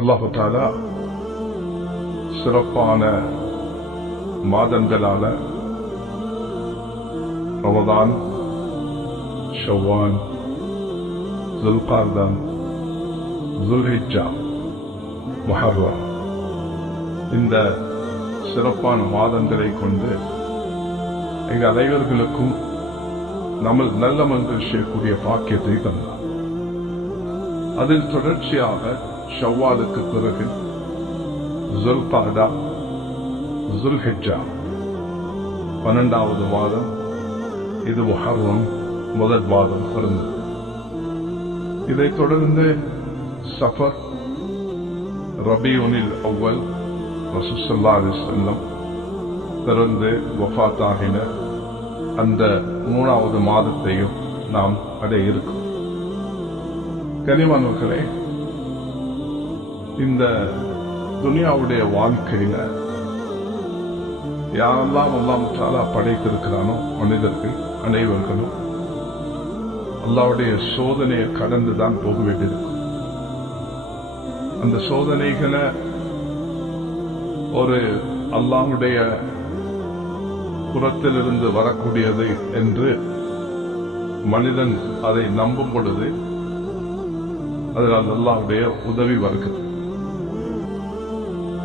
அல்லாஹு தஆலா சிறப்பான மாதங்களால ரமதான், ஷவ்வால், ذுல்காதா, ذுல்ஹிஜ்ஜா, முஹர்ரம் இந்த சிறப்பான மாதங்களை கொண்டு எங்கள் அனைவர்களுக்கும் நல்ல மங்கள் செய்யக்கூடிய பாக்கியத்தை தந்தார். அதில் தொடர்ச்சியாக ஷவ்வாலுக்கு பிறகு ذுல்காதா, ذுல்ஹிஜ்ஜா 12வது மாதம், இது முஹர்ரம் முதல் மாதம் பிறந்தது. இதைத் தொடர்ந்து சஃபர், ரபியுனில் அவ்வல், ரசூல் ஸல்லல்லாஹு அலைஹி வஸல்லம் பிறந்து வஃபாத்தாகின அந்த 3வது மாதத்தையும் நாம் அடைய இருக்கும். கனிமானவர்களே, இந்த துனியாவுடைய வாழ்க்கையில யாரெல்லாம் அல்லாஹ் தஆலா படைத்திருக்கிறானோ மனிதர்கள் அனைவர்களும் அல்லாஹ்வுடைய சோதனையை கடந்துதான் போக வேண்டியிருக்கும். அந்த சோதனைகளை ஒரு அல்லாஹ்வுடைய புறத்திலிருந்து வரக்கூடியது என்று மனிதன் அதை நம்பும் பொழுது அதனால் அல்லாஹ்வுடைய உதவி வருகிறது.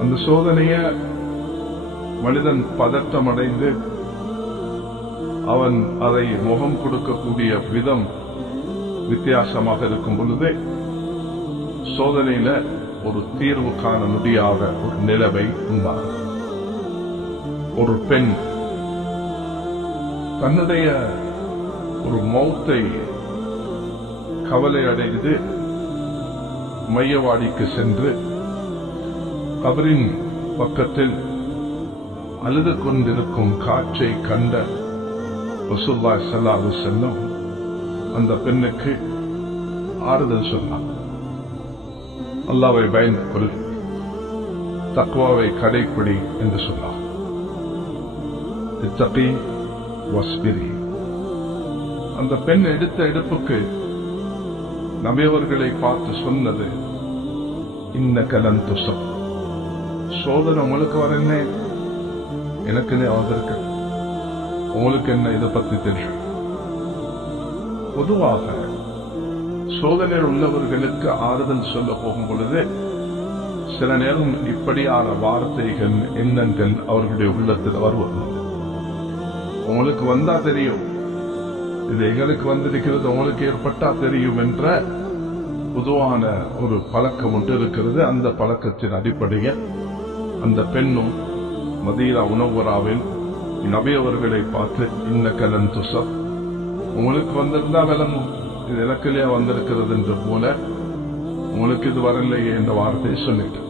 அந்த சோதனைய மனிதன் பதற்றமடைந்து அவன் அதை முகம் கொடுக்கக்கூடிய விதம் வித்தியாசமாக இருக்கும் பொழுது சோதனையில ஒரு தீர்வு காண முடியாத ஒரு நிலைமை உண்டாகும். ஒரு பெண் தன்னுடைய ஒரு மௌத்தை கவலை அடைந்து மையவாடிக்கு சென்று கபரின் பக்கத்தில் அழுது கொண்டிருக்கும் காட்சை கண்ட ரசூலுல்லாஹி ஸல்லல்லாஹு அலைஹி வஸல்லம் அந்த பெண்ணுக்கு ஆறுதல் சொன்னார். அல்லாஹ்வை பயந்து கொள், தக்வாவை கடைப்பிடி என்று சொன்னார். இத்தகி வஸ்பிரி. அந்த பெண் எடுத்த எடுப்புக்கு நபி அவர்களை பார்த்து சொன்னது, இன்னக லன் துஸப். சோதனை உங்களுக்கு வரனே, எனக்கு அவதற்கு உங்களுக்கு என்ன இதை பத்தி தெரியும். பொதுவாக சோதனையில் உள்ளவர்களுக்கு ஆறுதல் சொல்ல போகும் பொழுது சில நேரம் இப்படியான வார்த்தைகள், எண்ணங்கள் அவர்களுடைய உள்ளத்தில் வருவது. உங்களுக்கு வந்தா தெரியும், இது எங்களுக்கு வந்திருக்கிறது, உங்களுக்கு ஏற்பட்டா தெரியும் என்ற பொதுவான ஒரு பழக்கம் ஒன்று இருக்கிறது. அந்த பழக்கத்தின் அடிப்படையில் அந்த பெண்ணும் மதீனா முனவ்வராவில் நபி அவர்களை பார்த்து, இன்னக லன் துஸப், உங்களுக்கு வந்திருந்தா விளங்கும், இது எனக்குள்ளே வந்திருக்கிறது என்று போல உங்களுக்கு இது வரலையே என்ற வார்த்தையை சொல்லிட்டு.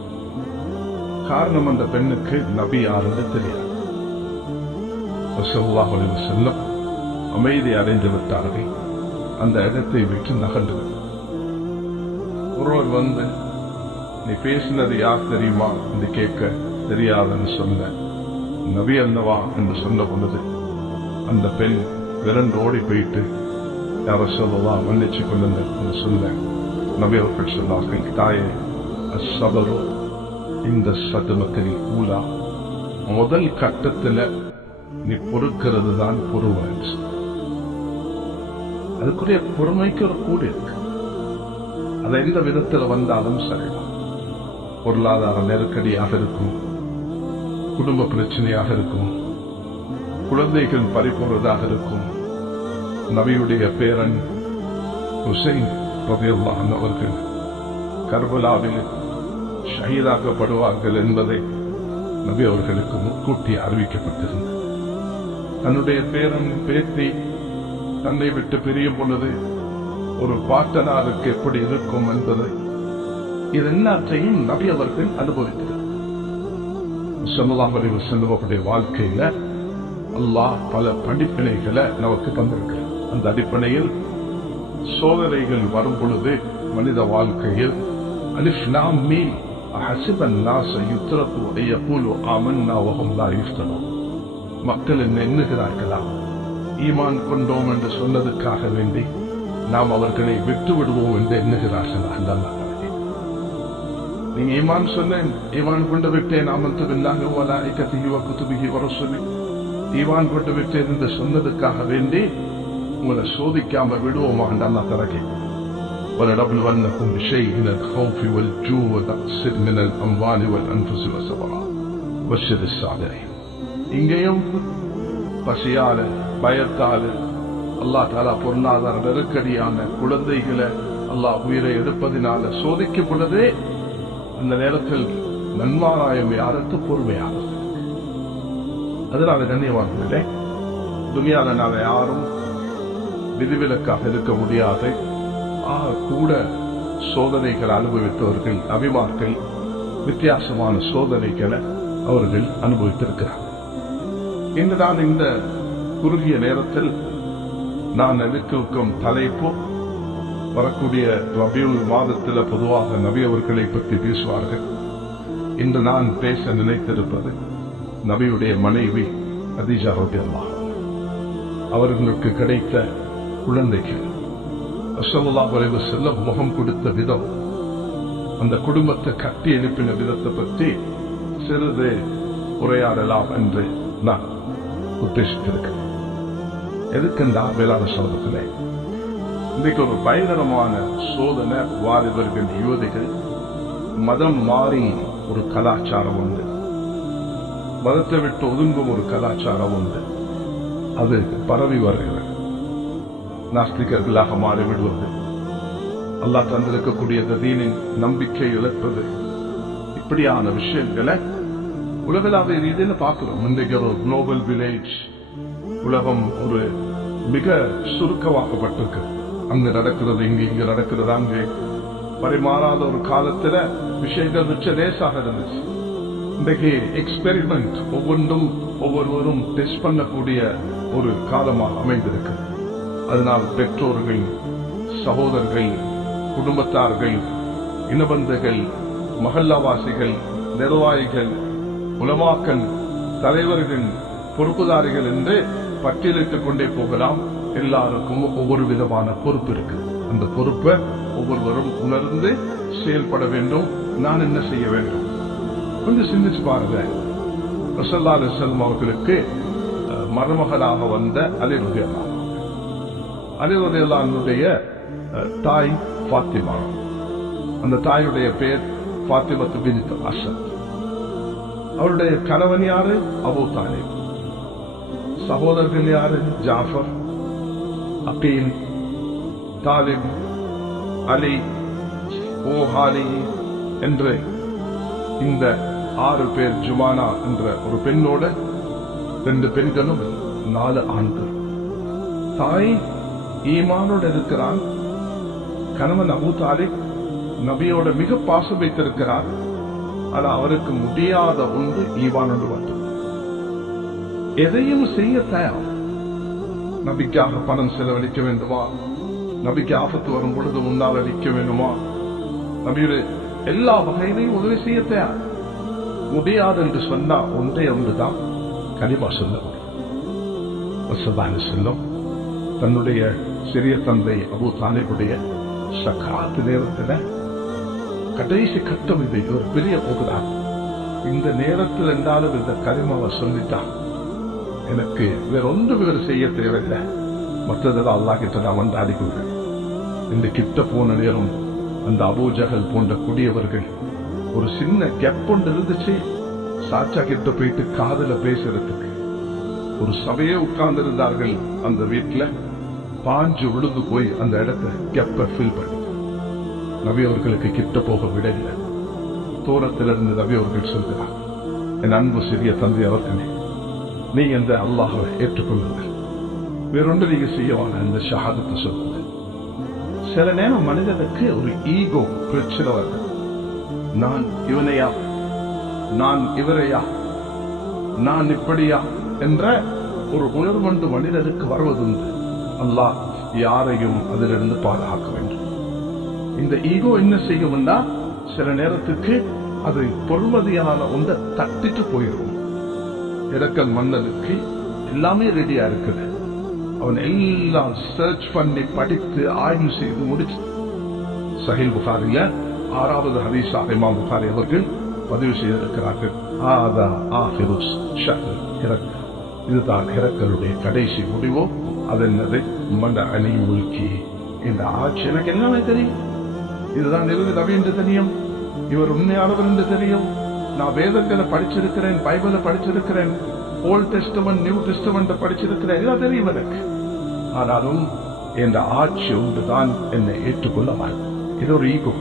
காரணம், அந்த பெண்ணுக்கு நபி யாருன்னு தெரியாது. ஸல்லல்லாஹு அலைஹி வஸல்லம் அமைதி அடைந்து விட்டார்கள். அந்த இடத்தை விட்டு நகர்ந்து ஒருவர் வந்து, நீ பேசினது யார் தெரியுமா என்று கேட்க, தெரியாதுன்னு சொன்ன. நபி அல்லவா என்று சொன்ன பொழுது அந்த பெண் விரண்டு ஓடி போயிட்டு, யார சொல்லலாம் மன்னிச்சு கொள்ளுங்கள் என்று சொன்ன. நபி அவர்கள் சொன்னார்கள், தாயே, அஸ்ஸபரு இந்த சதுமத்தில் ஊலா, முதல் கட்டத்தில் நீ பொறுக்கிறது தான் பொறுமை. அதுக்குரிய பொறுமைக்கு ஒரு கூடு இருக்கு. அது எந்த விதத்தில் வந்தாலும் சரிதான். பொருளாதார நெருக்கடியாக இருக்கும், குடும்ப பிரச்சனையாக இருக்கும், குழந்தைகள் பறிபோறதாக இருக்கும். நபியுடைய பேரன் ஹுசைன் ரலியல்லாஹு அன்ஹு அவர்கள் கர்பலாவில் ஷஹீதாக்கப்படுவார்கள் என்பதை நபி அவர்களுக்கு முன்கூட்டி அறிவிக்கப்பட்டிருந்தது. தன்னுடைய பேரன் பேத்தி தன்னை விட்டு பிரியும் பொழுது ஒரு பாட்டனாருக்கு எப்படி இருக்கும் என்பதை இது எல்லாத்தையும் நபி அவர்கள் அனுபவித்தார். ஸல்லல்லாஹு அலைஹி வஸல்லம் அவருடைய வாழ்க்கையில அல்லாஹ் பல படிப்பினைகளை நமக்கு தந்திருக்கிறார். அந்த அடிப்படையில் சோதனைகள் வரும் பொழுது மனித வாழ்க்கையில் அலிஃப் லாம் மீம் அஹஸிபன் நாஸ யுத்ரகு அய்யகூலு ஆமன்னா வஹும் லா யுஃப்தனூன். மக்கள் என்ன எண்ணுகிறார்களா, ஈமான் கொண்டோம் என்று சொன்னதுக்காக வேண்டி நாம் அவர்களை விட்டு விடுவோம் என்று எண்ணுகிறார்களா? நீங்க ஈமான் சொன்னேன், ஈமான் கொண்டு விட்டேன், ஆமன்து பில்லாஹி வ மலாயிகத்திஹி வ குதுபிஹி வ ரஸூலிஹி, ஈமான் கொண்டு விட்டேன் என்று சொன்னதுக்காக வேண்டி உங்களை சோதிக்காம விடுவோமா என்று அல்லாஹ் தஆலா கேட்கிறார். وَلَنَبْلُوَنَّكُمْ بِشَيْءٍ مِنَ الْخَوْفِ وَالْجُوعِ وَنَقْصٍ مِنَ الْأَمْوَالِ وَالْأَنْفُسِ وَالثَّمَرَاتِ وَبَشِّرِ الصَّابِرِينَ. இங்கேயும் பசியால பயத்தால அல்லாஹ் தஆலா பொருளாதார நெருக்கடியான குழந்தைகளை அல்லாஹ் உயிரை எடுப்பதினால சோதிக்கும் பொழுதே அந்த நேரத்தில் நன்மாராயம் யாருக்கு பொறுமையானது. அதனால கண்ணியவான்களே, துனியால நாம யாரும் விதிவிலக்காக இருக்க முடியாது. கூட சோதனைகள் அனுபவித்தவர்கள் அபிமார்கள் வித்தியாசமான சோதனைகளை அவர்கள் அனுபவித்திருக்கிறார். இன்றுதான் இந்த குறுகிய நேரத்தில் நான் எடுக்கும் தலைப்பு வரக்கூடிய ரபியுல் மாதத்தில் பொதுவாக நபி அவர்களை பற்றி பேசுவார்கள். இன்று நான் பேச நினைத்திருப்பது நபியுடைய மனைவி கதீஜா ரலியல்லாஹு அன்ஹா. அவர்களுக்கு கிடைத்த குழந்தைகள் ஸல்லல்லாஹு அலைஹி வஸல்லம் முகம் கொடுத்த விதம், அந்த குடும்பத்தை கட்டி எழுப்பின விதத்தை பற்றி சிறிது உரையாடலாம் என்று நான் உத்தேசித்திருக்கிறேன். எதுக்குண்டா வேளாண் சமூகத்திலே இன்றைக்கு ஒரு பயங்கரமான சோதனை. வாலிபர்கள் யுவதிகள் மதம் மாறி ஒரு கலாச்சாரம் உண்டு, மதத்தை விட்டு ஒதுங்கும் ஒரு கலாச்சாரம் உண்டு. அது பரவி வருகிறது. நாஸ்திகர்களாக மாறிவிடுவது, அல்லாஹ் தந்திருக்கக்கூடிய தீனின் நம்பிக்கை இழப்பது, இப்படியான விஷயங்களை உலகளாவிய ரீதியில் பார்க்கிறோம். இன்றைக்கு ஒரு குளோபல் வில்லேஜ் உலகம் ஒரு மிக சுருக்கமாக்கப்பட்டிருக்கு. அங்கு நடக்கிறது, இங்கு நடக்கிறது, அங்கே பரிமாறாத ஒரு காலத்துல விஷயங்கள் மிச்ச லேசாக இருந்துச்சு. இன்றைக்கு எக்ஸ்பெரிமெண்ட் ஒவ்வொன்றும் ஒவ்வொருவரும் டெஸ்ட் பண்ணக்கூடிய ஒரு காலமாக அமைந்திருக்கு. அதனால் பெற்றோர்கள், சகோதரர்கள், குடும்பத்தார்கள், இனபந்துகள், மஹல்லாவாசிகள், நிர்வாகிகள், உலமாக்கள், தலைவர்கள், பொறுப்புதாரிகள் என்று பட்டியலிட்டுக் கொண்டே போகலாம். எல்லாருக்கும் ஒவ்வொரு விதமான பொறுப்பு இருக்கு. அந்த பொறுப்பை ஒவ்வொருவரும் உணர்ந்து செயல்பட வேண்டும். நான் என்ன செய்ய வேண்டும் கொஞ்சம் சிந்திச்சு பாருங்க. ரசூலுல்லாஹி அலைஹி வஸல்லம் அவர்களுக்கு மருமகளாக வந்த அலி ரலியல்லாஹு அன்ஹுடைய தாய் ஃபாத்திமா. அந்த தாயுடைய பேர் ஃபாத்திமத்து பின்த் அஸத். அவருடைய கணவன் யாரு? அபூ தாலிப். சகோதரர்கள் யாரு? ஜாஃபர், அகீல், தாலிப், அலி, ஓஹாலி என்று இந்த 6 பேர். ஜுமானா என்ற ஒரு பெண்ணோட 2 பெண்களும் 4 ஆண்கள். தாய் ஈமானோடு இருக்கிறான். கணவன் அபூ தாலிப் நபியோட மிக பாசம் வைத்திருக்கிறார். ஆனால் அவருக்கு முடியாத ஒன்று ஈமானோடு வந்து எதையும் செய்ய தயார். நபிக்காக பணம் செலவழிக்க வேண்டுமா? நபிக்கு ஆபத்து வரும் பொழுது முன்னால் அளிக்க வேண்டுமா? நபியுடைய எல்லா வகையிலையும் உதவி செய்ய தயார். முடியாது என்று சொன்னா ஒன்றே ஒன்றுதான், கலிமா சொல்ல முடியும். செல்லும் தன்னுடைய சிறிய தந்தை அபூ தாலிபுடைய சக்காத்து நேரத்தில் கடைசி கட்டம் இது ஒரு பெரிய போகுதான். இந்த நேரத்தில் என்றாலும் இந்த கலிமாவை சொல்லிட்டான், எனக்கு வேற ஒன்று வேறு செய்ய தேவையில்லை, மற்றதெல்லாம் அல்லாஹ் கிட்ட நான் வந்தாடி கொள்வேன். இந்த கிட்ட போன நேரம் அந்த அபூஜகல் போன்ற குடியவர்கள் ஒரு சின்ன கேப் ஒன்று இருந்துச்சு. சாச்சா கிட்ட போயிட்டு காதல பேசுறதுக்கு ஒரு சபையே உட்கார்ந்து இருந்தார்கள். அந்த வீட்டுல பாஞ்சு விழுந்து போய் அந்த இடத்தை கேப்ப ஃபில் பண்ணி நபி அவர்களுக்கு கிட்ட போக விடவில்லை. தூரத்திலிருந்து நபி அவர்கள் சொல்கிறார், என் அன்பு சிறிய தந்தை அவர்களே, நீங்க இந்த அல்லாஹ்வை ஏற்றுக்கொள்ளுங்கள், வேறொன்று நீங்க செய்யவாங்க, இந்த ஷஹாதத்தை சொல்லுங்க. சில நேரம் மனிதனுக்கு ஒரு ஈகோ பிரச்சனை வருது. நான் இவனையா, நான் இவரையா, நான் இப்படியா என்ற ஒரு உணர்வொன்று மனிதனுக்கு வருவதுண்டு. அல்லாஹ் யாரையும் அதிலிருந்து பாதுகாக்க வேண்டும். இந்த ஈகோ என்ன செய்யும்னா சில நேரத்துக்கு அது பொறுமதியான ஒன்றை தட்டிட்டு போயிடும். இரக்கல் மன்னனுக்கு எல்லாமே ரெடியா இருக்குது. அவன் எல்லாம் சர்ச் பண்ணி படித்து ஆய்வு செய்து முடிச்சு. சஹீல் புகாரில 6வது ஹதீஸாக இமாம் புகாரி அவர்கள் பதிவு செய்திருக்கிறார்கள். இதுதான் ஹிரக்கலுடைய கடைசி முடிவோ. அது என்னது? மண்ட அணி உல்கி, இந்த ஆட்சி எனக்கு எல்லாமே தெரியும், இதுதான் நபி என்று தெரியும், இவர் உண்மையானவர் என்று தெரியும், நான் வேதங்களை படிச்சிருக்கிறேன், பைபிளை படிச்சிருக்கிறேன், ஓல்ட் டெஸ்டமெண்ட் நியூ டெஸ்டமெண்ட் படிச்சிருக்கிறேன், இதெல்லாம் தெரியும் எனக்கு. ஆனாலும் என்ற ஆட்சி ஒன்றுதான் என்னை ஏற்றுக்கொள்ள. இது ஒரு ஈகோ.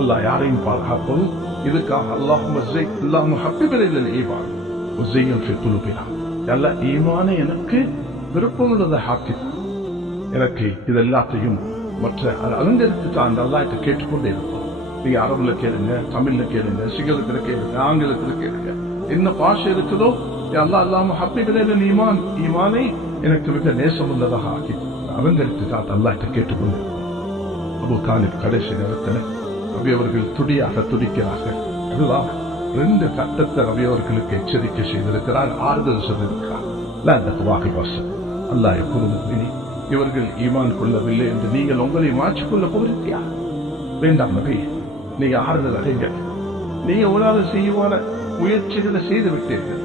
அல்லாஹ் யாரையும் பாதுகாப்பதும் இதுக்காக ஈமானை எனக்கு விருப்பமுள்ளதை ஆக்கி எனக்கு இது எல்லாத்தையும் மற்ற அலங்கரித்து தான் அல்லாஹ்ட்ட கேட்டுக்கொண்டே இருக்கும். நீங்க அரபுல கேளுங்க, தமிழ்ல கேளுங்க, சிங்களத்துல கேளுங்க, ஆங்கிலத்துல கேளுங்க, என்ன பாஷை இருக்குதோ ஈமான், ஈமானை எனக்கு மிக நேசம் உள்ளதாக ஆக்கி அலங்கரித்து தான் அல்லாஹ்ட்ட கேட்டுக்கொண்டு. அபூ தாலிப் கடைசி நேரத்தில் நபி அவர்கள் துடியாக துடிக்கிறார்கள். அதுதான் 2 கட்டத்தை நபி அவர்களுக்கு எச்சரிக்கை செய்திருக்கிறார், ஆறுதல் சொல்லியிருக்கிறார். அல்லாஹ் கூறும், இவர்கள் ஈமான் கொள்ளவில்லை என்று நீங்கள் உங்களை மாற்றிக்கொள்ள போகிறீர்களா? வேண்டாம் நபி, நீங்க ஆறுதல் அடைங்கள். நீங்க உங்களால் செய்வான முயற்சிகளை செய்து விட்டீர்கள்.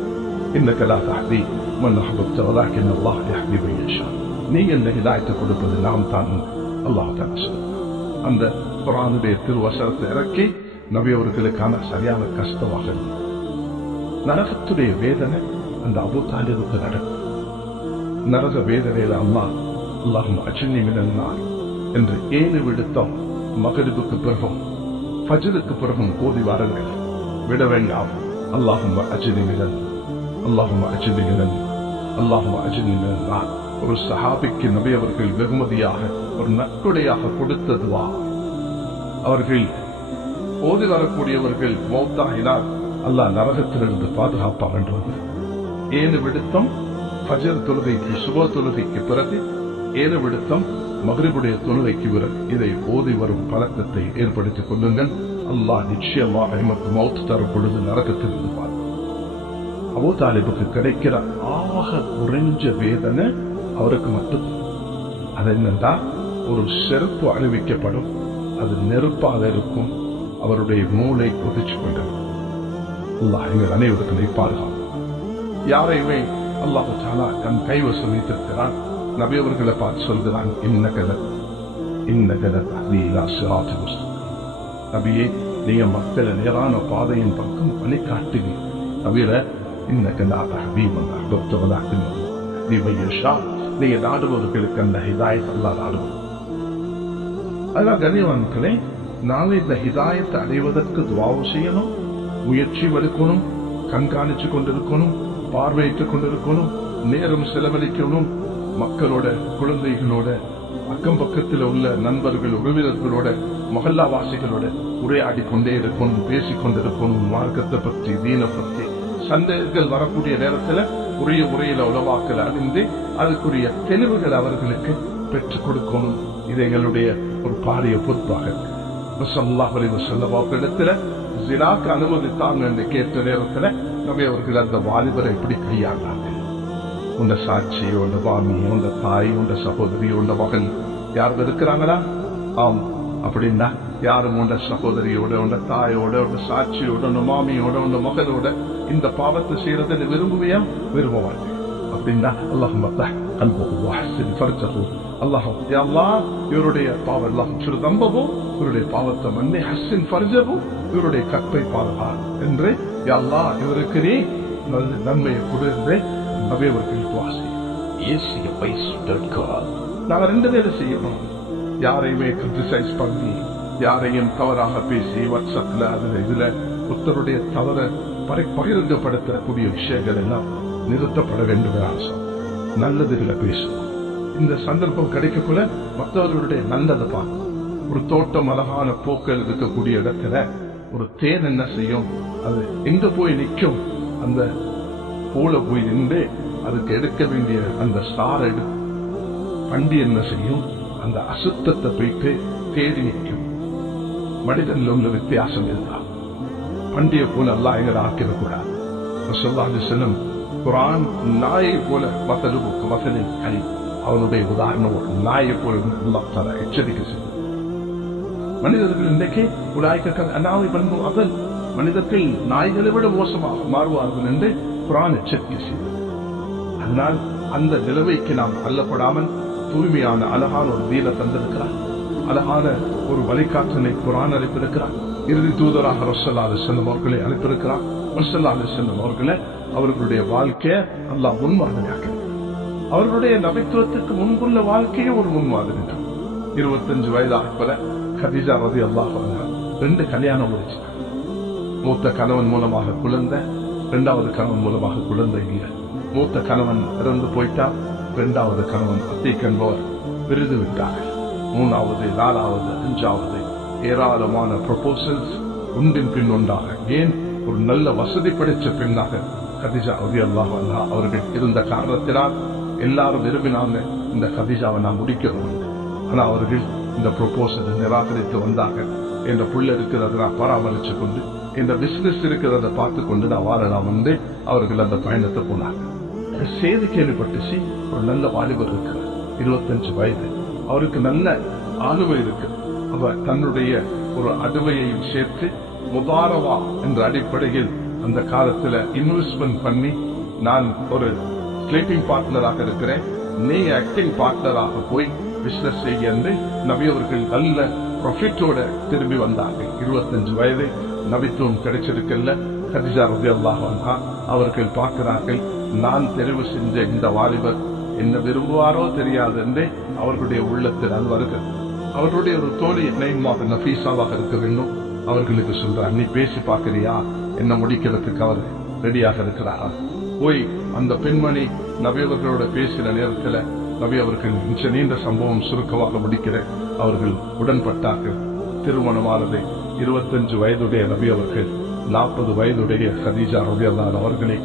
நீங்கள் ஹிதாயத்தை கொடுப்பது நாம் தான். அல்லாஹ் அந்த குர்ஆனுடைய திருவசனத்தை இறக்கி நபி அவர்களுக்கான சரியான கஷ்டமாக நரகத்துடைய வேதனை அந்த அபூ தாலிபுக்கு நடக்கும். நரக வேதனையில அல்லாஹும் அஜ்னி மினன் நார் என்று 7 விடுத்தம் மகரிபுக்கு பிறகும் ஃபஜ்ருக்கு பிறகும் ஓதி வாருங்கள், விட வேண்டாம். அல்லாஹும் அஜ்னி மினன், அல்லாஹும் அஜ்னி மினன், அல்லாஹும் அஜ்னி மினன் நார். ஒரு சஹாபிக்கு நபி அவர்கள் வெகுமதியாக ஒரு நற்கொடையாக கொடுத்ததுவா. அவர்கள் ஓதி வரக்கூடியவர்கள் மௌத்தாகினால் அல்லாஹ் நரகத்திலிருந்து பாதுகாப்பார் என்றது. 7 விடுத்தம் ஃபஜர் தொழுகைக்கு, சுப தொழுகைக்கு பிறகு 7 விடுத்தம் மக்ரிபுடைய தொழுகைக்கு பிறகு இதை ஓதி வரும் பழக்கத்தை ஏற்படுத்திக் கொள்ளுங்கள். அல்லாஹ் நிச்சயமாக எமக்கு மௌத் தரும் பொழுது நரகத்திலிருந்து பாதுகாப்பார். அபூ தாலிபுக்கு கிடைக்கிற ஆக குறைஞ்ச வேதனை அவருக்கு மட்டும். அது என்னன்னா, ஒரு செருப்பு அணிவிக்கப்படும், அது நெருப்பாக இருக்கும், அவருடைய மூளை கொதிச்சு கொண்டது. அல்லாஹ் எங்கள் அனைவருக்கும் பாதுகாப்பு. யாரையுமே அல்லாஹ் தஆலா தன் கைவசம் வைத்திருக்கிறான். நபி அவர்களை பார்த்து சொல்கிறான், நபியே, நீங்க மக்களை நேரான பாதையின் பக்கம் வழிகாட்டுங்க. தவிர நீங்க நாடுபவர்களுக்கு அந்த ஹிதாயத் அல்லாஹ் நாடுவோம். அதனால் கண்ணியவான்களே, நாளை இந்த ஹிதாயத்தை அடைவதற்கு துஆவு செய்யணும், முயற்சி எடுக்கணும், கண்காணிச்சு கொண்டிருக்கணும், பார்வையிட்டுக் கொண்டிருக்கணும், நேரம் செலவழிக்கணும், மக்களோட, குழந்தைகளோட, அக்கம் பக்கத்தில் உள்ள நண்பர்கள், உறவினர்களோட, மஹல்லாவாசிகளோட உரையாடி கொண்டே இருக்கணும், பேசிக் கொண்டிருக்கணும். மார்க்கத்தை பற்றி, தீனை பற்றி சந்தேகங்கள் வரக்கூடிய நேரத்தில் உரிய முறையில் உலவாக்கள் அறிந்து அதுக்குரிய தெளிவுகள் அவர்களுக்கு பெற்றுக் கொடுக்கணும். இது எங்களுடைய ஒரு பாரிய பொறுப்பாக. இடத்துல ஜினாக்கு அனுமதித்தாங்க என்று கேட்ட நேரத்தில் நபி அவர்கள் அந்த வாலிபரை எப்படி கையாண்டாங்க. உண்ட சாட்சி, உண்ட மாமி, உண்ட தாய், உண்ட சகோதரி, உண்ட மகன் யாரும் இருக்கிறாங்களா? ஆம். அப்படின்னா யாரும் உண்ட சகோதரியோட, உண்ட தாயோட, உண்ட சாட்சியோட, உண்ட மாமியோட, உண்ட மகனோட இந்த பாவத்தை செய்யறதை விரும்புவியா? விரும்புவாங்க. அப்படின்னா அல்லாஹும் இவருடைய பாவம் எல்லாம் சிறுதம்பவும், இவருடைய பாவத்தை மன்னி ஹஸ்ஸின் ஃபர்ஜவும், இவருடைய கற்பை பாதுகார் என்று அல்லாஹ் இவருக்கு நீ நன்மையை கொடுத்து நபி அவர்கள் துஆ செய்யும். நாங்க 2 பேரை செய்யணும். யாரையுமே கிரிட்டிசைஸ் பண்ணி, யாரையும் தவறாக பேசி வாட்ஸ்அப்ல அதுல இதுல ஒருத்தருடைய தவற பகிரங்கப்படுத்தக்கூடிய விஷயங்கள் எல்லாம் நிறுத்தப்பட வேண்டும். நல்லதுகளை பேசும். இந்த சந்தர்ப்பம் கிடைக்கக்குள்ள மற்றவர்களுடைய நல்லதை பார்க்கும். ஒரு தோட்டம் அழகான போக்கள் இருக்கக்கூடிய இடத்துல ஒரு தேன் என்ன செய்யும்? அது எங்க போய் நிற்கும்? அந்த பூல போய் நின்று அதுக்கு எடுக்க வேண்டிய அந்த சாரை பண்டி என்ன செய்யும்? அந்த அசுத்தத்தை போயிட்டு தேடி நிற்கும். மனிதனில் உள்ள வித்தியாசம் இருந்தால் பண்டிகை போல அல்லாஹ் எங்களை ஆக்கிடக்கூடாது. செல்லும் குர்ஆன் நாயை போல மசலுக்கு மசலின் கை, அவனுடைய உதாரணம் ஒரு நாயை போல அல்லாஹ் தஆலா எச்சரிக்கை செய்யும். மனிதர்கள் இன்றைக்கு உலாய்க்க அனாவை பண்பு அதன் மனிதர்கள் நாய்களை விட மோசமாக மாறுவார்கள் என்று குர்ஆன் எச்சரிக்கை செய்தது. அதனால் அந்த நிலைமைக்கு நாம் தள்ளப்படாமல் தூய்மையான அழகான ஒரு தீனை தந்திருக்கிறார். அழகான ஒரு வழிகாட்டலை குர்ஆன் அளித்திருக்கிறார். இறுதி தூதராக ரசூலுல்லாஹி அலைஹி வஸல்லம் அவர்களை அளித்திருக்கிறார். ரசூலுல்லாஹி அலைஹி வஸல்லம் அவர்களை அவர்களுடைய வாழ்க்கையை அல்லாஹ் முன்மாதிரியாக, அவர்களுடைய நபித்துவத்துக்கு முன்புள்ள வாழ்க்கையை ஒரு முன்மாதிரி தான். 25 வயதாக கதீஜா ரலியல்லாஹு அன்ஹா 2 கல்யாணம் முடிச்சாங்க. மூத்த கணவன் மூலமாக குழந்தை, 2வது கணவன் மூலமாக குழந்தை இல்லை. மூத்த கணவன் இறந்து போயிட்டா, 2வது கணவன் அத்தீக் என்பவர் விருது விட்டார்கள். 3வது 4வது 5வது ஏராளமான ப்ரொபோசல்ஸ் ஒன்றின் பின் ஒன்றாக. ஏன் ஒரு நல்ல வசதி படைச்ச பெண்ணாக கதீஜா ரலியல்லாஹு அன்ஹா அவர்கள் இருந்த காரணத்தினால் எல்லாரும் விரும்பினாங்க இந்த கதீஜாவை நான் முடிக்கணும். ஆனா அவர்கள் இந்த ப்ரொபோசலை நிராகரித்து வந்தாங்க. என்ற புள்ள இருக்கிறத நான் பராமரிச்சு கொண்டு, இந்த பிசினஸ் இருக்கிறத பார்த்து கொண்டு நான் வாழலாம் வந்து அவர்கள் அந்த பயணத்தை போனாங்க. செய்தி கேள்விப்பட்டுச்சு, ஒரு நல்ல வாலிபர் இருக்கிறார், 25 வயது, அவருக்கு நல்ல ஆளுமை இருக்கு. அவர் தன்னுடைய ஒரு அடுவையையும் சேர்த்து முதாரவா என்ற அடிப்படையில் அந்த காலத்துல இன்வெஸ்ட்மெண்ட் பண்ணி, நான் ஒரு ஸ்லீப்பிங் பார்ட்னராக இருக்கிறேன், நீ ஆக்டிங் பார்ட்னராக போய் பிசினஸ் செய்ய என்று நபி அவர்கள் நல்ல ப்ராஃபிட்டோட திரும்பி வந்தார்கள். 25 வயது, நபித்துவம் கிடைச்சிருக்கல. கதீஜா ரலியல்லாஹு அன்ஹா அவர்கள் பார்க்கிறார்கள், நான் தெரிவு செஞ்ச இந்த வாலிபர் என்ன விரும்புவாரோ தெரியாது என்று அவர்களுடைய உள்ளத்தில் அது வருகிறது. அவர்களுடைய ஒரு தோழி நைமாக நஃபீசாவாக இருக்க வேண்டும். அவர்களுக்கு சொல்றார், நீ பேசி பார்க்கிறியா, என்ன முடிக்கிறதுக்கு அவர் ரெடியாக இருக்கிறாரா? போய் அந்த பெண்மணி நபி அவர்களோட பேசின நேரத்தில் நபி அவர்கள் நீண்ட சம்பவம் சுருக்கமாக முடிக்கிற அவர்கள் உடன்பட்டார்கள். திருமணமானது 25 வயதுடைய நபி அவர்கள் 40 வயதுடைய கதீஜா ரலியல்லாஹு அவர்களை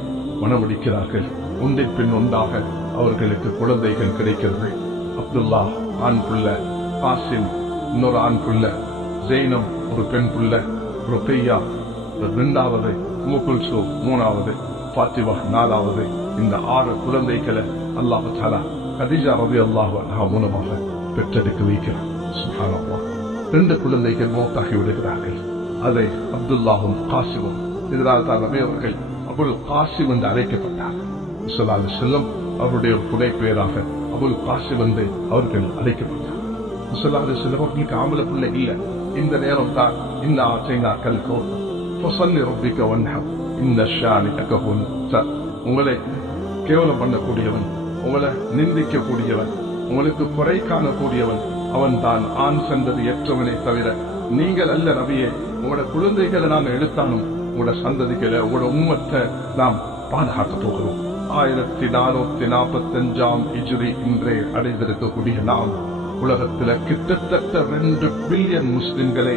மணமுடிக்கிறார்கள். ஒன்றின் பின் ஒன்றாக அவர்களுக்கு குழந்தைகள் கிடைக்கிறது. அப்துல்லா ஆண் புள்ள, காசிம் இன்னொரு ஆண் புள்ள, ஜெய்னம் ஒரு பெண் புள்ள, ருக்கையா 2வது, முகுல்சு 3வது, பாத்திமா 4வது. இந்த 6 குழந்தைகளை அல்லாஹ் தஆலா கதீஜா ரலியல்லாஹு அன்ஹா மூலமாக பெற்றெடுக்க வைக்கிறார். சுப்ஹானல்லாஹ். 2 குழந்தைகள் மௌத்தாகி விடுகிறார்கள். அதை அப்துல்லாஹும் காசிமும், இதனால் தான் நபி அவர்கள் அபுல் காசிம் என்று அழைக்கப்பட்டார். ஸல்லல்லாஹு அலைஹி வஸல்லம் அவருடைய ஒரு புனை பெயராக அபுல் காசிம் என்று அவர்கள் அழைக்கப்பட்டார். ஸல்லல்லாஹு அலைஹி வஸல்லம் அவர்களுக்கு ஆம்பளை பிள்ளை இல்லை. இந்த நேரம் தான் இன்ன ஆச்சைனாக்கல் கௌர் ஃபஸல்லி ரப்பிக வன்ஹர் இன்ன ஷானிஅக ஹுவல் அப்தர். உங்களை கேவலம் பண்ணக்கூடியவன், உங்களை நிந்திக்கக்கூடியவன், உங்களுக்கு குறை காணக்கூடியவன் அவன் தான் ஆண் சந்ததி ஏற்றவனை தவிர நீங்கள் அல்ல நபியே. உங்களோட குழந்தைகளை நாம் எடுத்தாலும் உங்களோட சந்ததிகளை, உங்களோட உம்மத்தை நாம் பாதுகாக்க போகிறோம். 1445 ஹிஜ்ரி இன்றே அடைந்திருக்கக்கூடிய நாம் உலகத்தில் கிட்டத்தட்ட 2 பில்லியன் முஸ்லிம்களை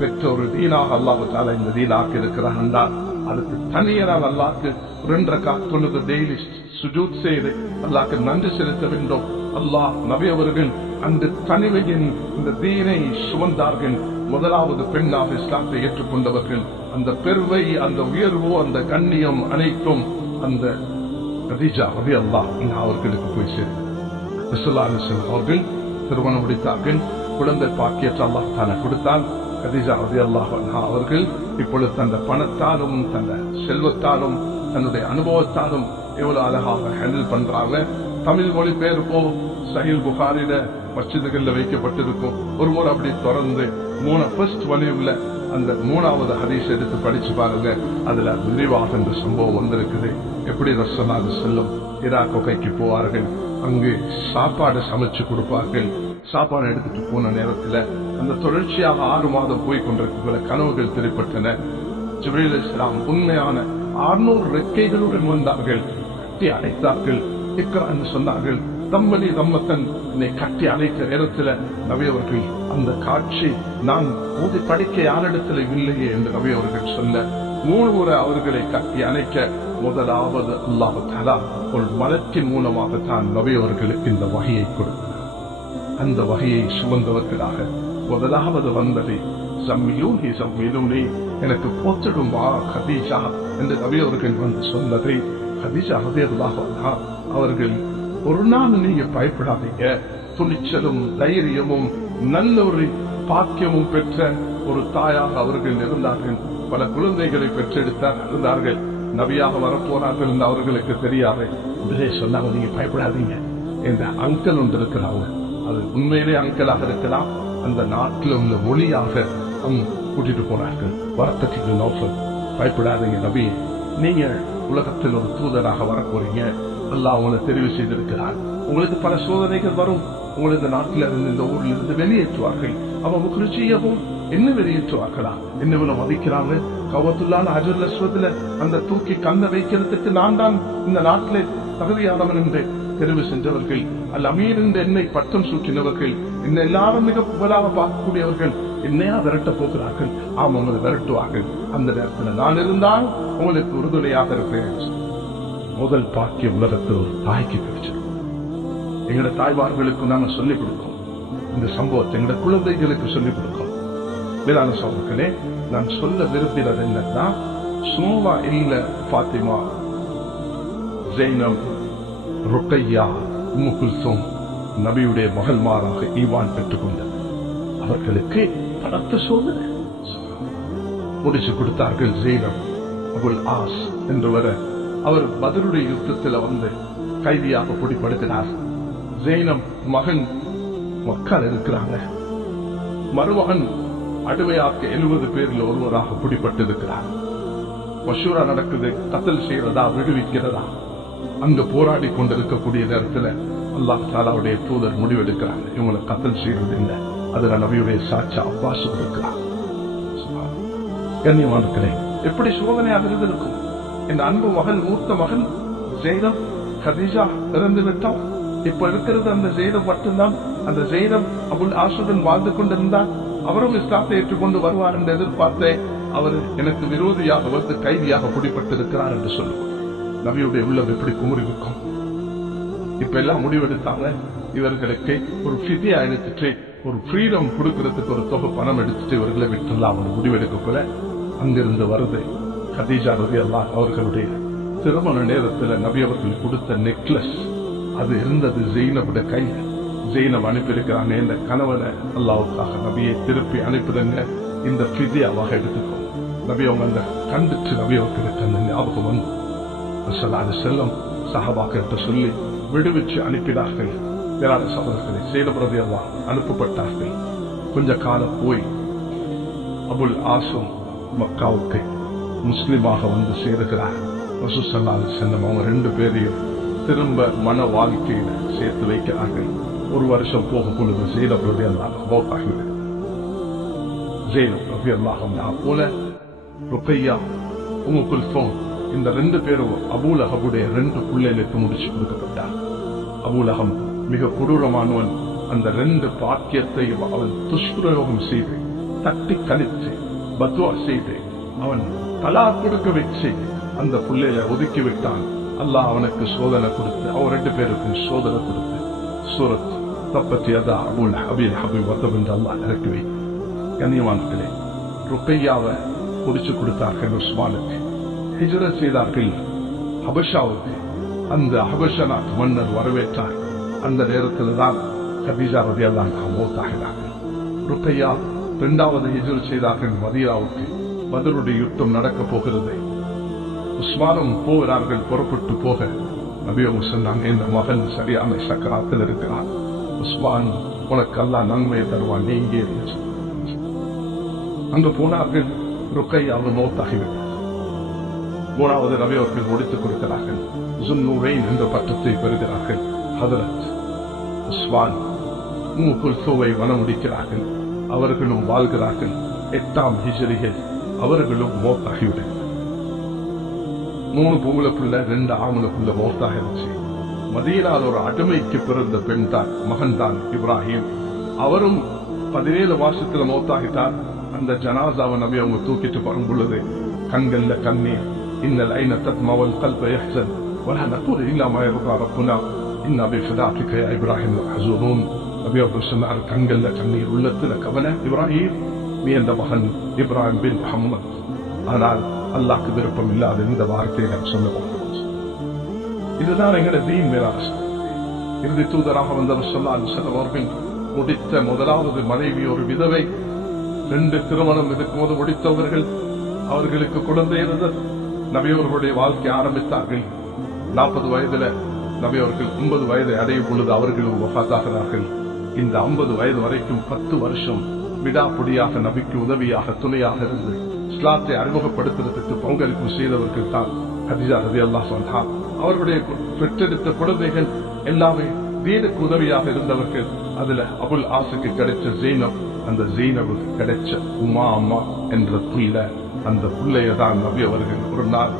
பெற்ற ஒரு தீனாக அல்லாஹ் தஆலா இந்த தீனாக இருக்கிறார் என்றால், அதுக்கு தனியாக அல்லாஹ்க்கு 2 ரக்காத் தொழுது டெய்லி சுஜூத் செய்து அல்லாஹ்க்கு நன்றி செலுத்த வேண்டும். அல்லாஹ் நபி அவர்கள் அந்த தனிமையின் இந்த தீனை சுமந்தார்கள். முதலாவது பெண்ணாக இஸ்லாத்தை ஏற்றுக்கொண்டவர்கள். அந்த பெருமை, அந்த உயர்வு, அந்த கண்ணியம் அனைத்தும் அந்த கதீஜா ரலியல்லாஹு அன்ஹா அவர்களுக்கு போய் சேரும். ஸல்லல்லாஹு அலைஹி வஸல்லம் அவர்கள் திருமணம் முடித்தார்கள். குழந்தை பாக்கியத்தை அல்லாஹ் தஆலா கொடுத்தான். கதீஜா ரலியல்லாஹு அன்ஹா அவர்கள் இப்பொழுது தந்த பணத்தாலும் தந்த செல்வத்தாலும் தன்னுடைய அனுபவத்தாலும் எவ்வளவு அழகாக ஹேண்டில் பண்றாங்க. தமிழ் மொழி பெயர்ப்போ சஹீஹ் புகாரில மஸ்ஜிதுகள்ல வைக்கப்பட்டிருக்கும். ஒரு முறை அப்படி தொடர்ந்து ஃபர்ஸ்ட் வலியுள்ள அந்த 3வது ஹதீஸ் எடுத்து படிச்சு பாருங்க. அதுல விரிவாக இந்த சம்பவம் வந்திருக்குது. எப்படி ரசூலுல்லாஹி செல்லும் ஈராக் கொகைக்கு போவார்கள், அங்கு சாப்பாடு சமைச்சு கொடுப்பார்கள். சாப்பாடு எடுத்துட்டு போன நேரத்தில் அந்த தொடர்ச்சியாக 6 மாதம் போய் கொண்டிருக்கிற கனவுகள் தெரிப்பட்டன. ஜிப்ரீல் அலைஹிஸ்ஸலாம் உண்மையான 600 ரெக்கைகளுடன் வந்தார்கள், கட்டி அழைத்தார்கள், இக்ரா என்று சொன்னார்கள். தம்மலி தம்மத்தன் என்னை கட்டி அழைத்த நேரத்தில் நபி அவர்கள் அந்த காட்சி நான் ஊதி படிக்க யாரிடத்தில் இல்லையே என்று நபி அவர்கள் சொல்ல 3 முறை அவர்களை கட்டி அணைக்க முதலாவது அல்லாஹ் தஆலா ஒரு மலக்கின் மூலமாக தான் நபி அவர்களுக்கு இந்த வகையை கொடுத்தார். அந்த வகையை சுமந்தவர்களாக முதலாவது வந்ததை சம்மிலூனி சம்மிலூனி, எனக்கு போற்றிடும் வா கதீஜா என்று நபி அவர்கள் வந்து சொன்னதை கதீஜா ரலியல்லாஹு அன்ஹா அவர்கள், ஒரு நாள் நீங்க பயப்படாதீங்க, துணிச்சலும் தைரியமும் நல்ல ஒரு பாக்கியமும் பெற்ற ஒரு தாயாக அவர்கள் இருந்தார்கள். பல குழந்தைகளை பெற்றெடுத்தார்கள். நபியாக வரப்போனார்கள் என்று அவர்களுக்கு தெரியாது. உடனே சொன்னாங்க, நீங்க பயப்படாதீங்க, என்ற அங்கிள் ஒன்று இருக்கிறாங்க, அது உண்மையிலே அங்கிளாக இருக்கலாம், அந்த நாட்டில் உள்ள மொழியாக கூட்டிட்டு போனார்கள். வரத்துக்கு நோக்கம், பயப்படாதீங்க நபி, நீங்க உலகத்தில் ஒரு தூதராக வரப்போறீங்க, அல்லாஹ் உங்களை தெரிவு செய்திருக்கிறார். உங்களுக்கு பல சோதனைகள் வரும், உங்களை இந்த நாட்டில் இருந்து இந்த ஊரில் இருந்து வெளியேற்றுவார்கள். அவன் முக்கியவும் என்ன வெளியேற்றுவார்களா, என்ன மதிக்கிறாங்க. கவத்துள்ளான அஜுல் அஸ்வத்துல அந்த தூக்கி கண்ண வைக்கிறதுக்கு நான் தான் இந்த நாட்டிலே தகுதியானவன் என்று தெரிவு சென்றவர்கள், அல்ல அமீர் என்று என்னை பட்டம் சூட்டினவர்கள், என்ன எல்லாரும் மிக புகழாக பார்க்கக்கூடியவர்கள் என்னையா விரட்ட போகிறார்கள். ஆம், உங்களை விரட்டுவார்கள். அந்த நேரத்தில் நான் இருந்தால் உங்களுக்கு உறுதுணையாக இருப்பேன். முதல் பாக்கிய உலகத்தில் ஒரு தாய்க்கு கிடைச்சிருக்கும். எங்களோட தாய்மார்களுக்கு நாங்கள் சொல்லிக் கொடுக்கோம் இந்த சம்பவத்தை, எங்களோட குழந்தைகளுக்கு சொல்லிக் கொடுக்கோம். வேளாண் சகோதரர்களே, நான் சொல்ல விரும்பினது என்னன்னா, சும்மா இல்ல பாத்திமா, ஜெய்னப், ருக்கையா, உம்மு குல்சூம் நபியுடைய மகள்மாராக ஈவான் பெற்றுக் கொண்டார். அவர்களுக்கு பலத்த சோதனை முடிச்சு கொடுத்தார்கள். ஜெய்னப் அபுல் ஆஸ் என்று வர அவர் பத்ருடைய யுத்தத்தில் வந்து கைதியாக பிடிப்படுகிறார். ஜெய்னப் மகன் மக்கள் இருக்கிறாங்க, மருமகன் அடிமையாக்க 70 பேரில் ஒருவராக பிடிப்பட்டிருக்கிறார். மஷூரா நடக்குது, கத்தல் செய்யறதா விடுவிக்கிறதா. அங்க போராடி கொண்டிருக்கக்கூடிய நேரத்தில் அல்லாஹ் தாலாவுடைய தூதர் முடிவெடுக்கிறாங்க, இவங்களை கத்தல் செய்யறது இல்லை. அதுல நபியுடைய சாட்சா அப்பாஸ் இருக்கிறார். கண்ணியமானே, எப்படி சோதனையாக இருந்திருக்கும். என் அன்பு மகன், மூத்த மகன் ஜெய்னப், கதீஜா இறந்து விட்டான். இப்ப இருக்கிறது அந்த ஜெய்னப் மட்டும்தான். அந்த ஜெய்னப் அபுல் ஆசுடன் வாழ்ந்து கொண்டிருந்தார். அவரும் இஸ்லாத்தை ஏற்றுக்கொண்டு வருவார் என்று எதிர்பார்த்தேன். அவர் எனக்கு விரோதியாக வந்து கைதியாக பிடிப்பட்டிருக்கிறார் என்று சொல்லுவோம். நபியுடைய உள்ளம் எப்படி குமுறிவிக்கும். இப்ப எல்லாம் முடிவெடுத்தாங்க, இவர்களுக்கு ஒரு ஃபிதியா எடுத்துட்டு ஒரு ஃப்ரீடம் கொடுக்கறதுக்கு ஒரு தொகை பணம் எடுத்துட்டு இவர்களை விட்டுலாம் ஒரு முடிவெடுக்க போல. அங்கிருந்து வருது கதீஜா ரலியல்லாஹு அவர்களுடைய திருமண நேரத்தில் நபி அவர்கள் கொடுத்த நெக்லஸ், அது இருந்தது ஜெய்னபுடைய கையில. ஜெய்னப் அனுப்பியிருக்கிறாங்க, இந்த கணவனை அல்லாஹ்வுக்காக நபியை திருப்பி அனுப்பிடுங்க, இந்த ஃபிதியாவாக எடுத்துக்கோ. நபி அவங்க அந்த கண்டுச்சு நபி அவர்களுக்கு அந்த ஞாபகம் வந்து அது செல்லம் சஹாபாக்கள் என்று சொல்லி விடுவிச்சு அனுப்பினார்கள். வேளாண் சகோதரர்களை ஜெய்னப் ரலியல்லாஹு அனுப்பப்பட்டார்கள். கொஞ்ச காலம் போய் அபுல் ஆசும் மக்காவுக்கு முஸ்லிமாக வந்து சேருகிறார். ரசூல் ஸல்லல்லாஹு அலைஹி வஸல்லம் அவங்க 2 பேரையும் திரும்ப மன வாழ்க்கையில சேர்த்து வைக்கிறார்கள். ஒரு வருஷம் போக பொழுது ஜெய்னப் ரலியல்லாஹு மௌத்தாகிவிட்டது. ஜெய்னப் ரலியல்லாஹு போல ருக்கையா, உம்மு குல்சூம், இந்த 2 பேரும் அபூ லஹபுடைய 2 பிள்ளைகளுக்கு முடிச்சு கொடுக்கப்பட்டார். அபூ லஹப் மிக கொடூரமானவன். அந்த 2 பாக்கியத்தையும் அவன் துஷ்பிரயோகம் செய்து தட்டி கழித்து பத்வா செய்து அவன் தலா கொடுக்க வச்சு அந்த பிள்ளையை ஒதுக்கி விட்டான். அல்லாஹ் அவனுக்கு சோதனை கொடுத்து, அவன் 2 பேருக்கும் சோதனை கொடுத்து சூரத் தப்பத்தி அதா அபுல் ஹபீல் ஹபீப் வத்தப் என்று அல்லாஹ் இறக்கி வை. கண்ணியமானே, ருக்கையாவை முடிச்சு கொடுத்தார்கள். உஸ்மானுக்கு ஹிஜ்ரத் செய்தார்கள் ஹபஷாவுக்கு. அந்த ஹபஷ நாட்டு மன்னர் வரவேற்றார். அந்த நேரத்தில் தான் கதீஜா ரலியல்லாஹு மௌத்தாகினார்கள். ருக்கையா 2வது ஹிஜ்ரத் செய்தார்கள் மதீனாவுக்கு. பத்ருடைய யுத்தம் நடக்க போகிறது. உஸ்மானும் போகிறார்கள். புறப்பட்டு போக நபி அவங்க சொன்னாங்க, இந்த மகன் சரியான சக்கராத்தில் இருக்கிறான், உஸ்மான் உனக்கு அல்லாஹ் நன்மையை தருவான், நீ இங்கே இருந்துச்சு. அங்க போனார்கள். ருக்கையாவை மௌத்தாகிவிட்டார். 3வது நபி அவர்கள் முடித்துக் கொடுக்கிறார்கள். ஜுன்னூரைன் என்ற பட்டத்தை பெறுகிறார்கள். ஹதரத் உஸ்மான் உம்மு குல்சூமை மணமுடிக்கிறார்கள். அவர்களும் வாழ்கிறார்கள். 8ஆம் ஹிஜ்ரியில் அவர்களும் மௌத்தாகிவிட்டார்கள். 3 பொம்பளை பிள்ளை, 2 ஆம்பளை பிள்ளை மௌத்தாக இருந்துச்சு. மதீனாவில் ஒரு அடிமைக்கு பிறந்த பெண் தான், மகன் தான் இப்ராஹிம். அவரும் 17 வருஷத்துல மௌத்தாகிட்டார். அந்த ஜனாசாவை நபி அவங்க தூக்கிட்டு வரும் பொழுது கண்கள்ல கண்ணீர். இன்னல் ஐன தத்மவல் கல்ப யஹ்சன் வலா நகுல் இல்லா மா யர்தா ரப்புனா இன்ன பிஃதாத்திக யா இப்ராஹிம் லஹஸூன். நபி அவங்க சொன்னார், கண்கள்ல கண்ணீர், உள்ளத்துல கவலை. இப்ராஹிம், நீ அந்த மகன் இப்ராஹிம் பின் முஹம்மத், ஆனால் அல்லாஹ்க்கு விருப்பம் இல்லாத இந்த வார்த்தையை நாம் சொல்லுவோம். இதுதான் எங்களுடைய தீன். மேலான இறுதி தூதராக வந்த ஸல்லல்லாஹு அலைஹி வஸல்லம் அவர்கள் முடித்த முதலாவது மனைவி ஒரு விதவை. 2 திருமணம் இருக்கும்போது முடித்தவர்கள். அவர்களுக்கு குழந்தை இருந்தது. நபியவர்களுடைய வாழ்க்கை ஆரம்பித்தார்கள். 40 வயதுல நபியவர்கள் 50 வயதை அடையும் பொழுது அவர்களும் வஃபாத்தாகிறார்கள். இந்த 50 வயது வரைக்கும் 10 வருஷம் விடாப்புடியாக நபிக்கு உதவியாக துணையாக இருந்து இஸ்லாத்தை அறிமுகப்படுத்துவதற்கு பங்களிப்பு செய்தவர்கள் தான் ஹதீஜா ரலியல்லாஹு அன்ஹா. அவர்களுடைய பெற்றெடுத்த குழந்தைகள் எல்லாமே தீனுக்கு உதவியாக இருந்தவர்கள். அதுல அபுல் ஆசுக்கு கிடைச்ச ஜெய்னப், அந்த ஜெய்னபுக்கு கிடைச்ச உமா அம்மா என்ற புள்ள, அந்த புள்ளைய தான் நபி அவர்கள் ஒரு நாள்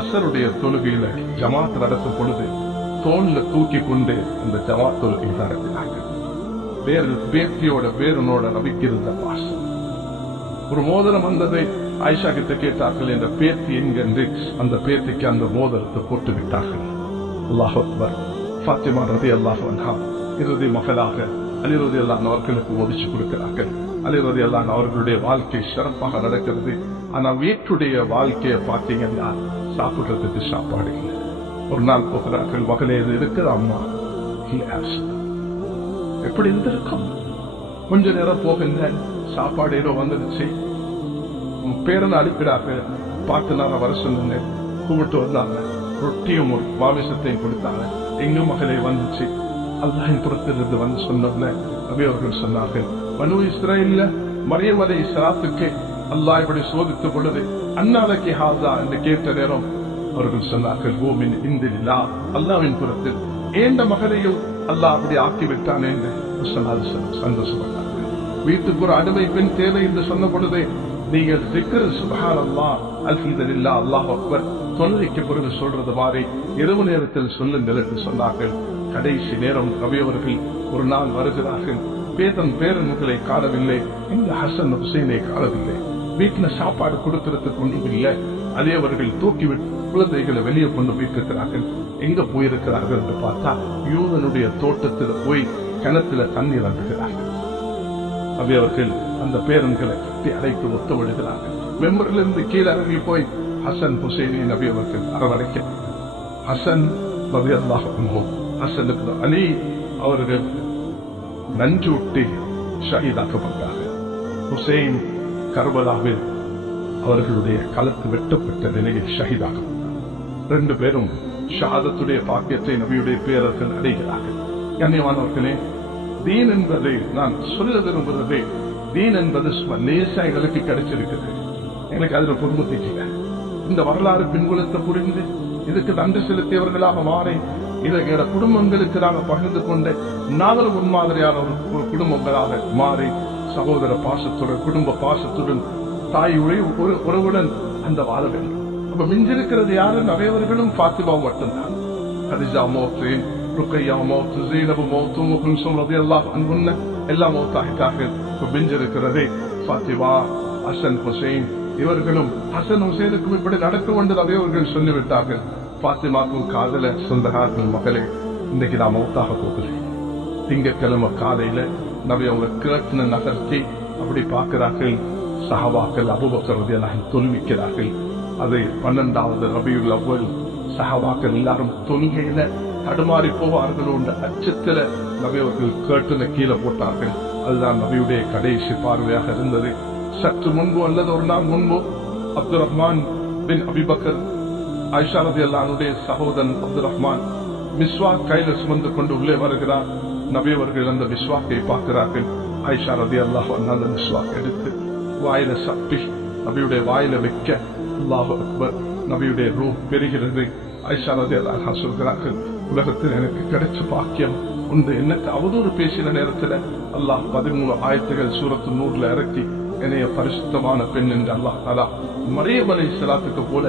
அசருடைய தொழுகையில ஜமாத் நடத்தும் பொழுது தோல்ல தூக்கி கொண்டு அந்த ஜமாத் தொழுகை நடத்தினார்கள். பேத்தியோட பேரனோட நபிக்கு இருந்த பாசம். ஒரு மோதிரம் வந்ததை ஆயிஷா கிட்ட கேட்டார்கள், என்ற பேத்தி என்கின்ற அந்த பேத்திக்கு அந்த மோதிரத்தை போட்டு விட்டார்கள். அல்லாஹ் அக்பர். ஃபாத்திமா ரலியல்லாஹு அன்ஹா இறுதி மகளாக அலி ரலியல்லாஹு அன்ஹு அவர்களுக்கு ஒதுச்சு கொடுக்கிறார்கள். அலி ரலியல்லாஹு அன்ஹு அவர்களுடைய வாழ்க்கை சிறப்பாக நடக்கிறது. ஆனா வீட்டுடைய வாழ்க்கையை பார்த்தீங்கன்னா சாப்பிடுறதுக்கு சாப்பாடு இல்லை. ஒரு நாள் போகிறார்கள், மகளே இது இருக்குது அம்மா, எப்படி இருந்திருக்கும்? கொஞ்ச நேரம் போகின்ற சாப்பாடு ஏதோ வந்துடுச்சு. பேரனை அனுப்பிடார்கள். பார்த்து நான் வர சொன்னேன், கூப்பிட்டு வந்தாங்க. ரொட்டியும் ஒரு மாமிசத்தையும் கொடுத்தாங்க. எங்கும் மகளே வந்துச்சு. அல்லாஹின் புறத்திலிருந்து வந்து சொன்ன நபி அவர்கள் சொன்னார்கள், பனு இஸ்ரேல்ல மரியம் அலைஹிஸ்ஸலாத்துக்கு அல்லாஹ் இப்படி சோதித்த பொழுது அன்னாலக்கி ஹாஸா என்று கேட்ட நேரம் அவர்கள் சொன்னார்கள், ஓமின் இந்தில்லா, அல்லாஹ்வின் புறத்தில் ஏந்த மகளையும் அல்லாஹ் அப்படி ஆக்கிவிட்டான் என்று சந்தோஷப்பட்டார்கள். வீட்டுக்கு ஒரு அடிமை பெண் தேவை என்று சொன்ன பொழுது நீங்கள் திக்ர் சுப்ஹானல்லாஹ் அல்ஹம்துலில்லாஹ் அல்லாஹு அக்பர் தொழுகைக்கு பிறகு சொல்றது மாதிரி இரவு நேரத்தில் சொல்லுங்கள் என்று சொன்னார்கள். கடைசி நேரம் நபி அவர்கள் ஒரு நாள் வருகிறார்கள். பேரன்களை காணவில்லை, இந்த ஹசன் ஹுசைனை காணவில்லை. வீட்டுல சாப்பாடு கொடுக்கறதுக்கு ஒன்றும் இல்லை. அதே அவர்கள் தூக்கிவிட்டு குழந்தைகளை வெளியே கொண்டு போயிருக்கிறார்கள். எங்க போயிருக்கிறார்கள் என்று பார்த்தா யூதனுடைய தோட்டத்தில் போய் கிணத்துல தண்ணீர் அந்துகிறார்கள். நபி அவர்கள் அந்த பேரன்களை கட்டி அழைத்து ஒத்தமிடுகிறார்கள். மெம்பரிலிருந்து கீழே இறங்கி போய் ஹசன் ஹுசைனை நபி அவர்கள் அரவணைக்க, ஹசன் ரலியல்லாஹு அன்ஹு, ஹசன் இப்னு அலி அவர்கள் நஞ்சூட்டி ஷஹீதாக்கப்பட்டார்கள். ஹுசைன் கர்பலாவில் அவர்களுடைய களத்து வெட்டப்பட்ட நிலையில் ஷஹீதாக்கப்பட்டார். 2 பேரும் ஷஹாதத்துடைய பாக்கியத்தை நபியுடைய பேரர்கள் அடைகிறார்கள். கண்ணியமானவர்களே, தீன் என்பதை நான் சொல்ல விரும்புகிறதே, தீன் என்பது லேசா எங்களுக்கு கிடைச்சிருக்கிறது. எனக்கு அதுல பொறுமதிக்கல. இந்த வரலாறு பின்புலத்தை புரிந்து இதுக்கு நன்றி செலுத்தியவர்களாக மாறி இதை குடும்பங்களுக்கு நாங்கள் பகிர்ந்து கொண்டு நாங்களும் முன்மாதிரியான ஒரு குடும்பங்களாக மாறி சகோதர பாசத்துடன் குடும்ப பாசத்துடன் தாய் உறவுடன் அந்த வாழ வேண்டும். அப்ப மிஞ்சிருக்கிறது யாரு? நிறையவர்களும் ஃபாத்திமாவும் மட்டும்தான். ஹதீஜா மௌத்து, ருக்கையா மௌத்து, ஜீனபு மௌத்து, முகுல்சும் ரலியல்லாஹு அன்ஹுன்ன எல்லாம் மௌத்தாகிட்டார்கள். மிஞ்சிருக்கிறதே ஃபாத்திமா, ஹசன் ஹுசைன். இவர்களும் ஹசன் ஹுசைனுக்கும் இப்படி நடக்கும் என்று நிறையவர்கள் சொல்லிவிட்டார்கள். ஃபாத்திமாக்கும் காதல சொந்தகார்கள், மகளே இன்னைக்கு நான் மௌத்தாக போகிறேன். திங்கட்கிழமை காலையில நபி அவங்க கேட்ன நகர்த்தி அப்படி பார்க்கிறார்கள். சஹாபாக்கள் அபூபக்கர் ரலியல்லாஹு அன்ஹு தொழுவிக்கிறார்கள். அதை 12வது ரபியுல் அவ்வல் சஹாபாக்கள் எல்லாரும் தொழுகையில தடுமாறி போவார்கள் என்ற அச்சத்துல நபி அவர்கள் கேட்டுன கீழே போட்டார்கள். அதுதான் நபியுடைய கடைசி பார்வையாக இருந்தது. சற்று முன்பு அல்லது ஒரு நாள் முன்பு அப்துல் ரஹ்மான் பின் அபிபக்கர் ஆயிஷா ரலியல்லாஹு அன்ஹுடைய சகோதரன் அப்துல் ரஹ்மான் மிஸ்வாக் கையில சுமந்து கொண்டு உள்ளே வருகிறார். நபி அவர்கள் அந்த மிஸ்வாக்கை பார்க்கிறார்கள். ஆயிஷா ரலியல்லாஹு அன்ஹா அந்த மிஸ்வாக் எடுத்து வாயில சப்பி நபியுடைய வாயில வைக்க, அல்லாஹு அக்பர், நபியுடைய ரூஹ் பெறுகிறது. ஆயிஷா ரலியல்லாஹு அன்ஹா சொல்கிறார்கள், உலகத்தில் எனக்கு கிடைச்ச பாக்கியம் உண்டு. எனக்கு அவதூறு பேசின நேரத்தில் அல்லாஹ் 13 ஆயத்துகள் சூரத்து நூறுல இறக்கி என்னைய பரிசுத்தமான பெண் என்று அல்லாஹ் தஆலா மரியம் அலைஹிஸ்ஸலாத்துக்கு போல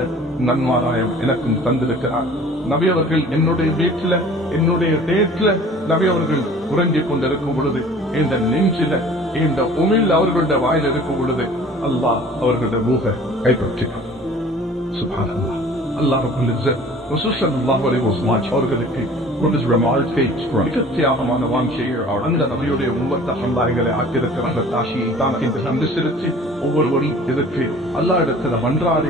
நன்மாராயம் எனக்கும் தந்திருக்கிறார். நபி அவர்கள் என்னுடைய வீட்டில என்னுடைய டேட்ல நபி அவர்கள் உறங்கிக் கொண்டிருக்கும் பொழுது இந்த நெஞ்சில இந்த உமிழ் அவர்களுடைய வாயில் இருக்கும் பொழுது அல்லாஹ் அவர்களுடைய மூக கைப்பற்றினார். சுப்ஹானல்லாஹ். அல்லாஹ் ரப்பல் இஸ்ஸத் ரசூல் ஸல்லல்லாஹு அலைஹி வஸல்லம் அவர்களுக்கு தியாகமான வாழ்க்கையை அந்த நபியுடைய உம்மத்த சமுதாயங்களை ஆக்கியிருக்கிற அந்த தாஷியை தான் இந்த நன்றி செலுத்தி ஒவ்வொருவரும் இதற்கு அல்லாஹ் இடத்துல மன்றாடி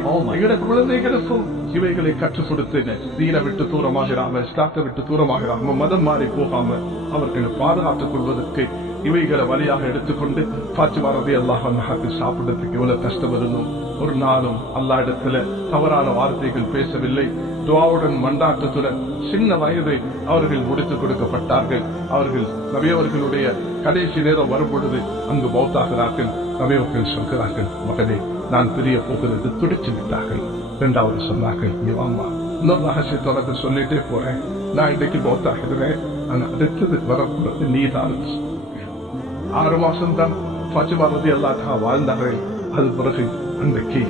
குழந்தைகளுக்கும் இவைகளை கற்றுக் கொடுத்து தீனை விட்டு தூரமாகிறாம, இஸ்லாத்தை விட்டு தூரமாகிறாம, மதம் மாறி போகாம அவர்களை பாதுகாத்துக் கொள்வதற்கு இவைகளை வழியாக எடுத்துக்கொண்டு பாத்திமா ரலியல்லாஹு அன்ஹாக்கு சாப்பிடறதுக்கு எவ்வளவு கஷ்டம் இருந்தோம். ஒரு நாளும் அல்லாஹ் இடத்துல தவறான வார்த்தைகள் பேசவில்லை. துஆவுடன் மண்டாட்டத்துடன் சின்ன வயதை அவர்கள் முடித்துக் கொடுக்கப்பட்டார்கள். அவர்கள் நபி அவர்களுடைய கடைசி நேரம் வரும்பொழுது அங்கு மௌத்தாகிறார்கள். நபி அவர்கள் சொல்கிறார்கள், மகனே நான் பிரிய போகிறது துடிச்சு விட்டார்கள். இரண்டாவது சொன்னார்கள், நீ வாமா இன்னொரு ரகசியத்தை உனக்கு சொல்லிட்டே போறேன், நான் இன்றைக்கு மௌத்தாகிறேன், அடுத்தது வரக்கூடாது நீதான். 6 மாசம் தான் பாத்திமா ரலியல்லாஹு அன்ஹா வாழ்ந்தார்கள். அது பிறகு அன்றைக்கு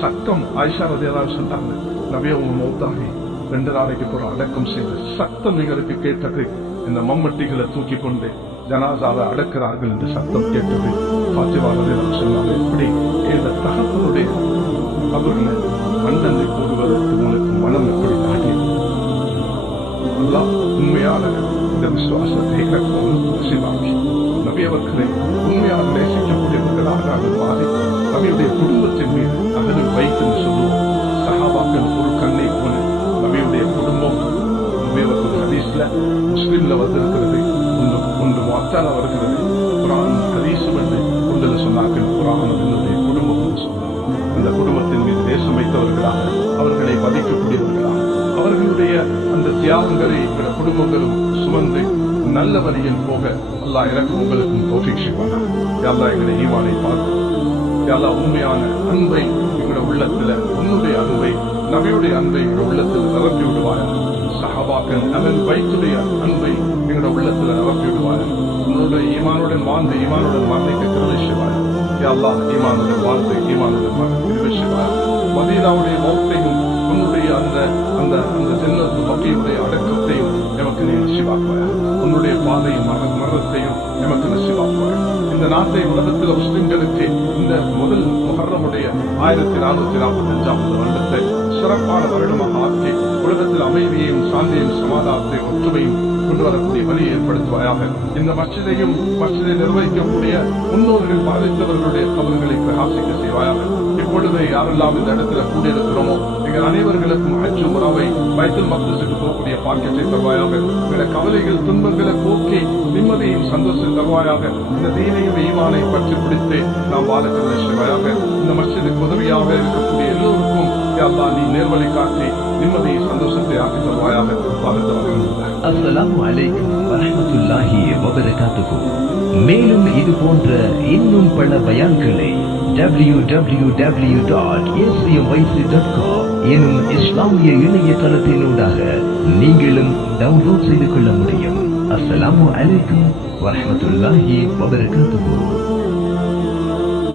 சத்தம் ஆயிஷா ரலியல்லாஹு சொன்னாங்க, நபி அவங்க மௌத்தாகி 2 நாளைக்கு பிறகு அடக்கம் செய்த சத்தம் எங்களுக்கு கேட்டது. இந்த மம்மட்டிகளை தூக்கி கொண்டு ஜனாசாவை அடக்கிறார்கள் என்று சத்தம் கேட்டது. பாத்திமா ரலியல்லாஹு சொன்னாங்க, எப்படி இந்த தகப்பனுடைய அவர்களை மண்டனை போடுவதற்கு உங்களுக்கு மனம் எப்படி நாடி உண்மையான இந்த விசுவாசத்தை செய்வாங்க. நபி அவர்களை உண்மையாக நேசிக்கக்கூடியவர்களாக நாங்கள் மாறி நபியுடைய குடும்பத்தின் மீது அகலில் வைத்து சொல்லுவோம். சஹாபாக்கள் ஒரு கண்ணை போல நபியுடைய குடும்பம் நபி அவர்கள் ஹதீஸ்ல முஸ்லிம்ல வந்திருக்கிறது. ஒன்று வாத்தால வருகிறது, குர்ஆன் ஹதீஸும் என்று ஒன்றில் சொன்னார்கள். குர்ஆன் என்னுடைய குடும்பம் என்று சொன்னார். அந்த குடும்பத்தின் மீது நேசம் வைத்தவர்களாக, அவர்களை மதிக்கக்கூடியவர்களாக, அவர்களுடைய அந்த தியாகங்களை என்ற குடும்பங்களும் சுமந்து நல்ல வழியில் போக அல்லாஹ் எனக்கு உங்களுக்கும் தௌஃபீக் செய்வானா. யா அல்லாஹ் எங்களை ஈமானை பார்த்து, யா அல்லாஹ் உண்மையான அன்பை எங்களுடைய உள்ளத்துல, உன்னுடைய அன்பை, நபியுடைய அன்பை எங்களுடைய உள்ளத்தில் நிரப்பி விடுவாயா. சஹாபாக்கள் அமல் பைத்துடைய அன்பை எங்களுடைய உள்ளத்தில் நிரப்பி விடுவாயா. உன்னுடைய ஈமானுடன் வாழ்ந்து ஈமானுடன் வாழ்ந்தைக்கு கிருபை செய்வாயா. யா அல்லாஹ் ஈமானுடன் வாழ்ந்து ஈமானுடன் வாழ்ந்து கிருபை செய்வாயா. மதீனாவுடைய மௌத்தையும் உன்னுடைய அந்த அந்த அந்த ஜன்னத்து பக்கியுடைய அடக்கத்தையும் எமக்கு நீ நசிவாக்குவாயா. உன்னுடைய பாதையும் மரணத்தையும் எமக்கு நசிவாக்குவாயா. இந்த நாட்டை உலகத்தில் முஸ்லிம்களுக்கு இந்த முதல் முஹர்ரமுடைய 1445 வருடத்தை சிறப்பான வருடமாக ஆக்கி உலகத்தில் அமைதியையும் சாந்தியையும் சமாதானத்தையும் ஒற்றுமையும் கொண்டு வரக்கூடிய வழியை ஏற்படுத்துவாயாக. இந்த மஸ்ஜிதையும் மஸ்ஜிதை நிர்வகிக்கக்கூடிய முன்னோர்கள் பாதித்தவர்களுடைய கபர்களை பிரகாசிக்க செய்வாயாக. இப்பொழுது யாரெல்லாம் இந்த இடத்துல கூடியிருக்கிறோமோ எங்கள் அனைவர்களுக்கும் ஹஜ் உம்ராவை பைத்துல் மக்தஸுக்கு போகக்கூடிய பாக்கியத்தை தருவாயாக. எங்கள கவலைகள் துன்பங்களை போக்கி நிம்மதியும் சந்தோஷம் தருவாயாக. இந்த தீனையும் ஈமானை பற்றி பிடித்து நாம் வாழக்கூடிய செய்வாயாக. இந்த மஸ்ஜிதுக்கு உதவியாக இருக்கக்கூடிய எல்லோருக்கும் யா அல்லாஹ் நீ நேர்வழி காட்டி நிம்மதியை சந்தோஷத்தை ஆக்கி தருவாயாக. அஸ்ஸலாமு அலைக்கும் வரஹ்மத்துல்லாஹி வபரகாத்துஹு. மேலும் இது போன்ற இன்னும் பல பயான்களை www.acmyc.com எனும் இஸ்லாமிய இணையதளத்தினூடாக நீங்களும் டவுன்லோட் செய்து கொள்ள முடியும். அஸ்ஸலாமு அலைக்கும் வரஹ்மத்துல்லாஹி வபரகாத்துஹு.